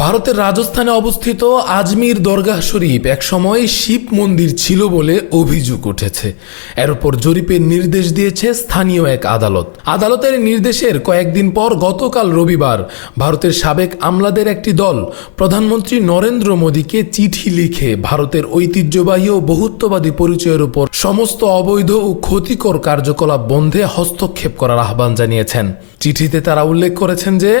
ভারতের রাজস্থানে অবস্থিত আজমির দরগাহ শরীফ একসময় শিব মন্দির ছিল বলে অভিযোগ উঠেছে। এর উপর জরিপের নির্দেশ দিয়েছে স্থানীয় এক আদালত। আদালতের নির্দেশের কয়েকদিন পর গতকাল রবিবার ভারতের সাবেক আমলাদের একটি দল প্রধানমন্ত্রী নরেন্দ্র মোদীকে চিঠি লিখে ভারতের ঐতিহ্যবাহী ও বহুত্ববাদী পরিচয়ের উপর সমস্ত অবৈধ ও ক্ষতিকর কার্যকলাপ বন্ধে হস্তক্ষেপ করার আহ্বান জানিয়েছেন। চিঠিতে তারা উল্লেখ করেছেন যে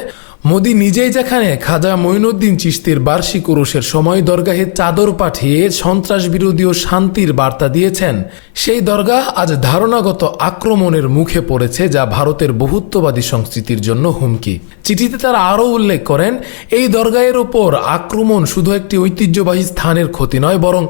মোদি নিজেই যেখানে খাজা মঈনুদ্দিন চিস্তির বার্ষিক উরুষের সময় দরগাহে চাদর পাঠিয়ে সন্ত্রাস বিরোধী ও শান্তির বার্তা দিয়েছেন, সেই দরগাহ আজ ধারণাগত আক্রমণের মুখে পড়েছে যা ভারতের বহুত্ববাদী সংস্কৃতির জন্য হুমকি। চিঠিতে তারা আরও উল্লেখ করেন, এই দরগাহের ওপর আক্রমণ শুধু একটি ঐতিহ্যবাহী স্থানের ক্ষতি নয়, বরং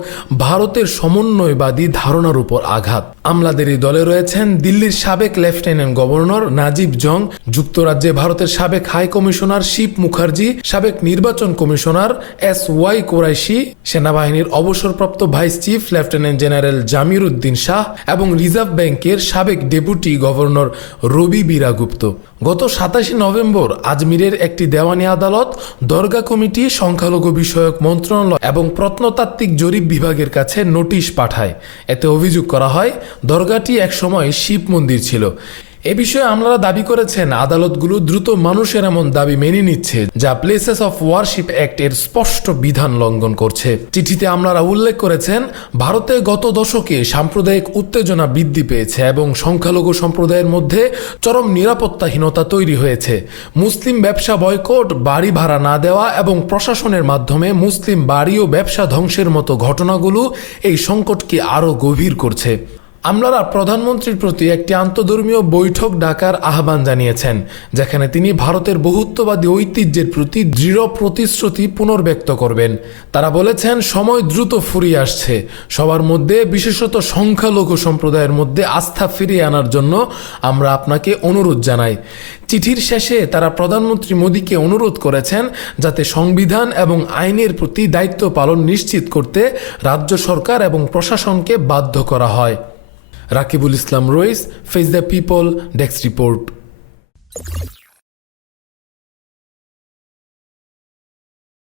ভারতের সমন্বয়বাদী ধারণার উপর আঘাত। আমলাদের এই দলে রয়েছেন দিল্লির সাবেক লেফটেন্যান্ট গভর্নর নাজিব জং, যুক্তরাজ্যে ভারতের সাবেক হাই কমিশনার শিব মুখার্জি, সাবেক নির্বাচন কমিশনার এস ওয়াই কোরাইশি, সেনাবাহিনীর অবসরপ্রাপ্ত vice chief lieutenant general Zamir Uddin Shah এবং রিজার্ভ ব্যাংকের সাবেক ডেপুটি গভর্নর রবি বীরা গুপ্ত গত সাতাশে নভেম্বর আজমিরের একটি দেওয়ানি আদালত, দরগা কমিটি সংখ্যালঘু বিষয়ক মন্ত্রণালয় এবং প্রত্নতাত্ত্বিক জরিপ বিভাগের কাছে নোটিশ পাঠায়। এতে অভিযোগ করা হয়, দরগাটি একসময় শিব মন্দির ছিল। এ বিষয়ে আমলারা দাবি করেছেন, আদালতগুলো দ্রুত মানুষের এমন দাবি মেনে নিচ্ছে, যা প্লেসেস অফ ওয়ারশিপ অ্যাক্ট এর স্পষ্ট বিধান লঙ্ঘন করছে। চিঠিতে আমলারা উল্লেখ করেছেন, ভারতে গত দশকে সাম্প্রদায়িক উত্তেজনা বৃদ্ধি পেয়েছে এবং সংখ্যালঘু সম্প্রদায়ের মধ্যে চরম নিরাপত্তাহীনতা তৈরি হয়েছে। মুসলিম ব্যবসা বয়কট, বাড়ি ভাড়া না দেওয়া এবং প্রশাসনের মাধ্যমে মুসলিম বাড়ি ও ব্যবসা ধ্বংসের মতো ঘটনাগুলো এই সংকটকে আরও গভীর করছে। আমলারা প্রধানমন্ত্রীর প্রতি একটি আন্তধর্মীয় বৈঠক ডাকার আহ্বান জানিয়েছেন, যেখানে তিনি ভারতের বহুত্ববাদী ঐতিহ্যের প্রতি দৃঢ় প্রতিশ্রুতি পুনর্ব্যক্ত করবেন। তারা বলেছেন, সময় দ্রুত ফুরিয়ে আসছে। সবার মধ্যে, বিশেষত সংখ্যালঘু সম্প্রদায়ের মধ্যে আস্থা ফিরিয়ে আনার জন্য আমরা আপনাকে অনুরোধ জানাই। চিঠির শেষে তারা প্রধানমন্ত্রী মোদীকে অনুরোধ করেছেন, যাতে সংবিধান এবং আইনের প্রতি দায়িত্ব পালন নিশ্চিত করতে রাজ্য সরকার এবং প্রশাসনকে বাধ্য করা হয়। Rakibul Islam Rais face the people desk report